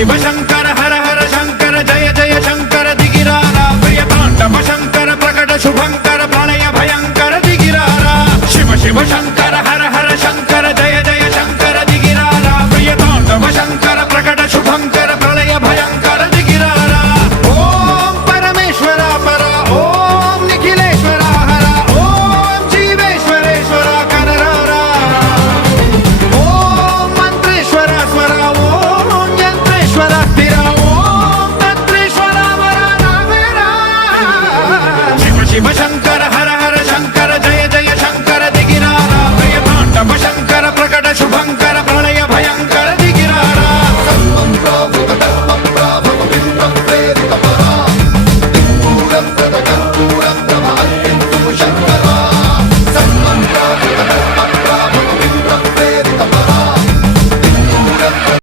Sivasankara Hara para, la